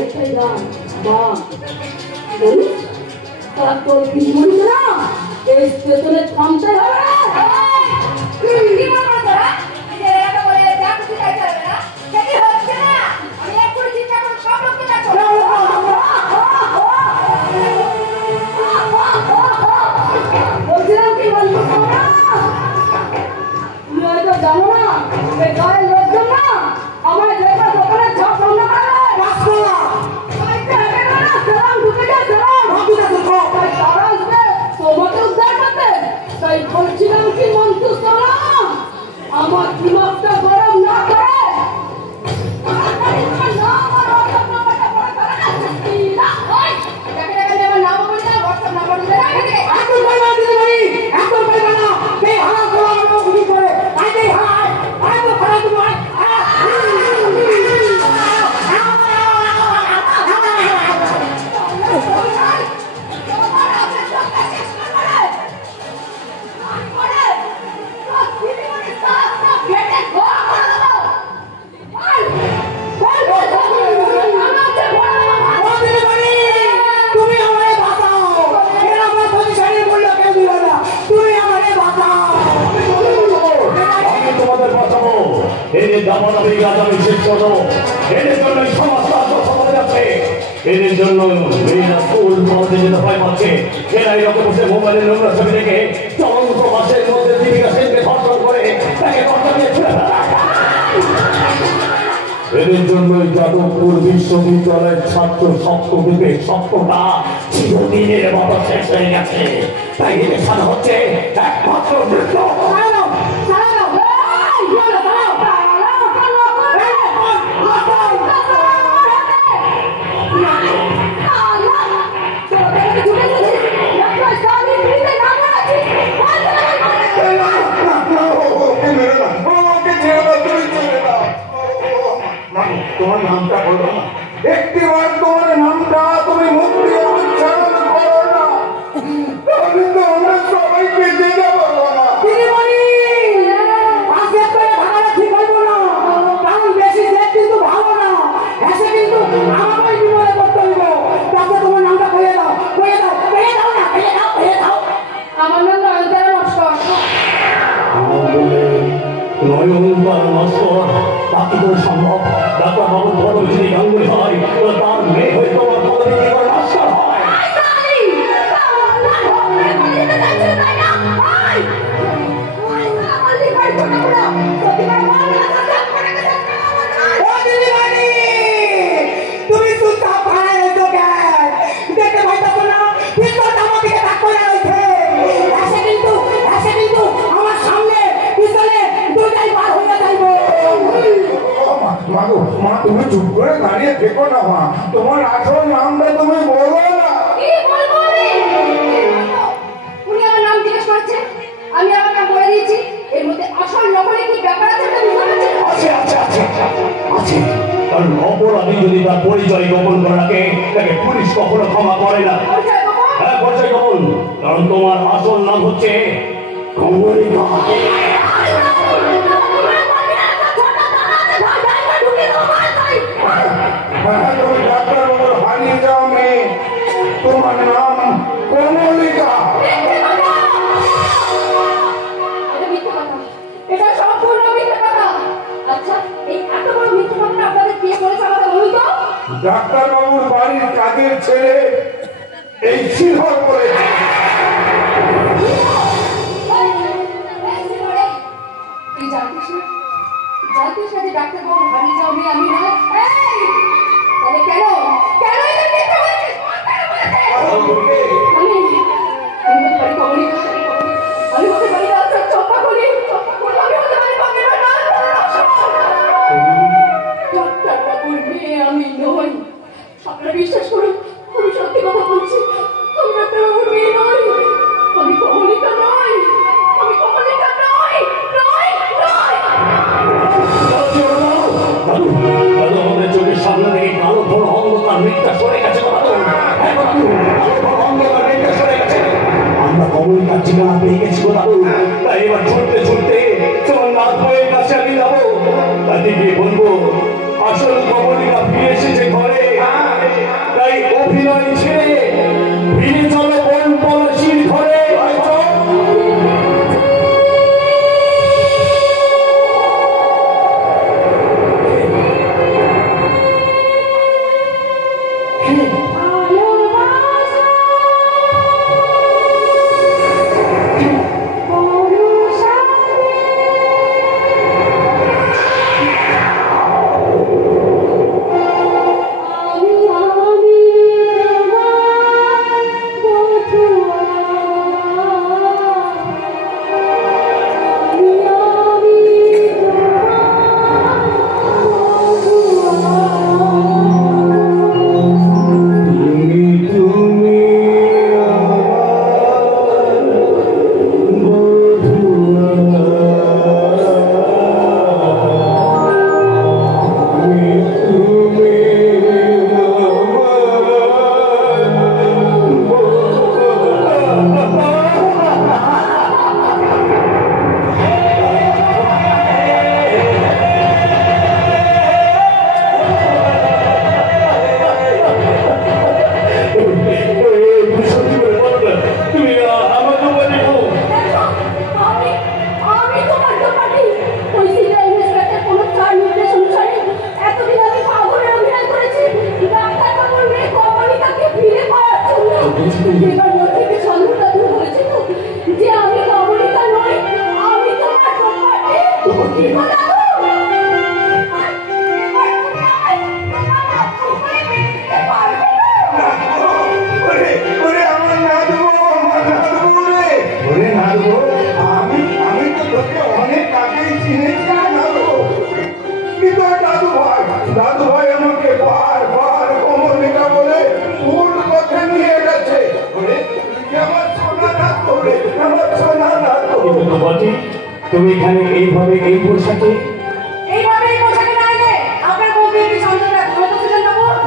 একটাই গান বা তারা তোর বিমনি না এই স্টেশনে থামতে হবে বলছিলাম কি বলবো তুমি হয়তো জানো না এই গায়ের লোকজন না আমার দেখবার দোকানে ঝাপ বন্ধ করে তাই বলছিলাম কি মন্ত্র শোনা আমার দিমাগটা গরম না করে এদের জন্য মেয়েরা স্কুল কলেজে যেতে ভয় পাচ্ছে এরা এরকম বসে মোবাইলে নোংরা ছবি দেখে চলন্ত মাসের মধ্যে দীপিকা সেনকে ধর্ষণ করে তাকে কথা দিয়ে ছুড়ে এদের জন্যই যাদবপুর বিশ্ববিদ্যালয়ের ছাত্র সপ্তদ্বীপের সত্যটা চিরদিনের মতো শেষ হয়ে গেছে তাই এদের সাথে হচ্ছে একমাত্র মৃত্যু তোমার নামটা বলো না একটিবার তোমার নামটা তুমি মুখ দিয়ে উচ্চারণ করো না আমি তো আমরা সবাই বেঁচে যাবো না ঠিক হইব না কারণ বেশি সে কিন্তু ভালো না এসে কিন্তু আমাকে বিমলে করতে হইব তাতে তোমার নামটা কয়ে দাও না কয়ে দাও আমার নাম নয়নতারা নস্কর নয়নতারা নস্কর বাকি করে সম্ভব ডাক্তার বাবুর বড় যদি গাঙ্গুলি হয় তার মেয়ে হয়ে তোমার পদবী করে নস্কর হয় তুমি চুপচাপ খাড়া রইছো কেন দেখতে পাইতাছো না কিন্তু আমার দিকে তাক করে রইছে এসে কিন্তু আমার সামনে পিছনে দুইটাই পার হইয়া যাইব মা তুমি চুপ করে দাঁড়িয়ে থেকো না মা তোমার আসল নামটা তুমি বলো না কি বলবো উনি আমার নাম জিজ্ঞেস করছে আমি আমার নাম বলে দিয়েছি এর মধ্যে আসল নকলের কি ব্যাপার আছে আছে কারণ অপরাধী যদি তার পরিচয় গোপন করে রাখে তাকে পুলিশ কখনো ক্ষমা করে না হ্যাঁ পরিচয় গোপন কারণ তোমার আসল নাম হচ্ছে কমলিকা তুমি ডাক্তার বাবুর হারিয়ে যাও মেয়ে তোমার নাম কমলিকা এটা সম্পূর্ণ মিথ্যে কথা আচ্ছা এই এত বড় মিথ্যে কথা আপনাদের কে বলেছে আমাকে বলুন তো ডাক্তার বাবুর বাড়ির কাজের ছেলে এই শিহর করে জানতিস না যে ডাক্তার বাবু হারিয়ে যাও মেয়ে আমি না তাহলে কেন আমি হতে পারি চম্পা করি আমি হতে পারি ডাক্তার বাবুর মেয়ে আমি নই আপনারা বিশ্বাস করুন আমি সত্যি কথা বলছি আমি ডাক্তার বাবুর মেয়ে নই আমি কমলিকা নই আমাদের চোখের সামনে থেকে কালো বড় অন্ধকার মিথ্যা সরে গেছে আমরা কমলিকার ঠিকানা পেয়ে গেছি তাই এবার ছুটতে ছুটতে তোমার নাথ বইয়ের কাছে আমি যাবো তাতে গিয়ে বলবো আসল কমলিকা ফিরে এসেছে ঘরে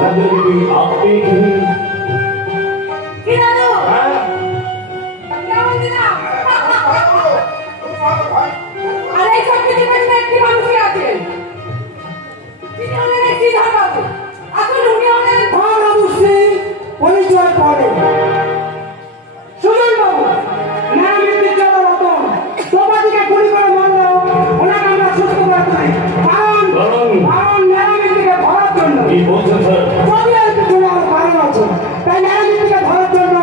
আপনি কি দাদু হ্যাঁ কেমন দিলাম আর এই সব কিছু পেছনে একটি মানুষই আছেন তিনি হলেন একটি ধর্মবাবু আসলে উনি হলেন ধর্মবাবু সিং পরিচয় করেন সুজন বাবু ন্যায়ভিত্তিক জন্য রতন দ্রৌপদীকে গুলি করে মারল ওনাকে আমরা সুস্থ করতে চাই কারণ ন্যায়ভিত্তিকে ধরার জন্য কি বলছেন স্যার কবি আর পিছনে আমার কারণ আছে তাই ন্যায়ভিত্তিকে ধরার জন্য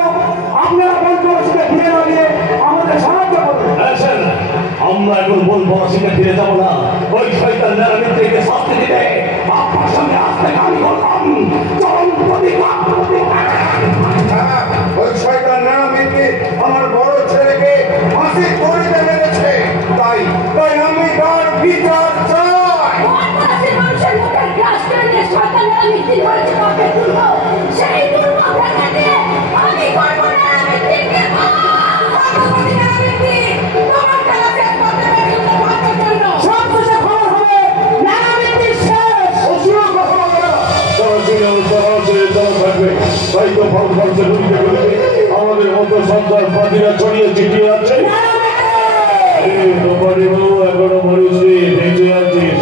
আপনারা বনপলাশিকে ফিরে না গিয়ে আমাদের সাহায্য করবেন আছেন আমরা এখন বলবো সেটা ফিরে যাবো না ওই শয়তান নারামিত্রকে শাস্তি দিতে আপনার সঙ্গে আসতে আমি বললাম চরম প্রতিবাদ ওই শয়তান নারামিত্রি আমার বড় ছেলেকে ফাঁসি দড়িতে মেরেছে তাই তাই আমি তার বিচার চাই বনবাসী মানুষের মুখের গ্রাস কেড়ে শয়তানের মিত্তি ধরেছে পাপে তুলব সেই তুলব ভেঙে দিয়ে আমি করবো নারামিত্তিকে তোমার খেলা শেষ করতে পারি ভাবার জন্য সব শেষে খবর হবে ন্যায়ভিত্তিক শেষ অসুর কথা বলে না থাকবে তাই তো ফল ফলছে গুলিতে গুলিতে আমাদের মতো সন্তান পাতিরা ছড়িয়ে ছিটিয়ে আছে তোমারই বউ এখনো মরিসি বেঁচে আছিস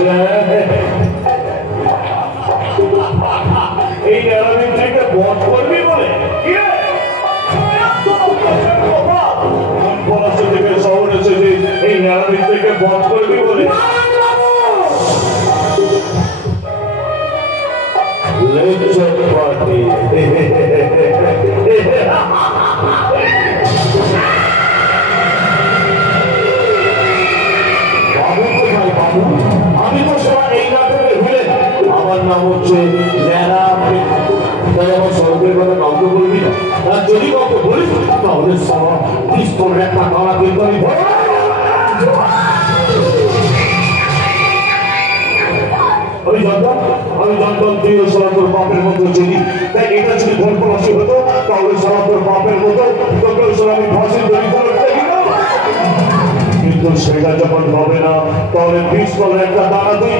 এই নারামিত্রিকে বধ করবি বলে পলাশি থেকে শহর এসেছে এই নারামিত্রিকে বধ করবি বলে লেকচার পার্টি আমি তো সবার এই নাটকে ভিলেন আমার নাম হচ্ছে ন্যাড়া তাই আমার সড়কের কথা কাউকে বলবি না আর যদি কাউকে বলিস তাহলে সবার পিস্তলের একটা কালা কিন্তু আমি জানতাম তুই ওই সনাতন বাপের মতো যদি তাই এটা যদি গল্পবাসী হতো তাহলে সনাতন বাপের মতো তোকে আমি ফাঁসি তৈরি করে কিন্তু সেটা যখন হবে না তাহলে পিস্তলের একটা দানা তুই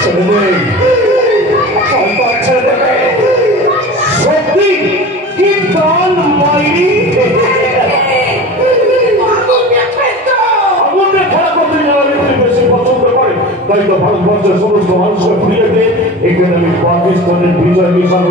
ছেড়ে নেই সন্তান ছেড়ে দেবে সত্যি কি প্রাণ মাইনি আগুনে খেলা করতে নারামিত্রি বেশি পছন্দ করে তাই তো ভারতবর্ষের সমস্ত মানুষকে ঘুরিয়ে দিয়ে এখানে আমি পাকিস্তানের বিজয় নিশান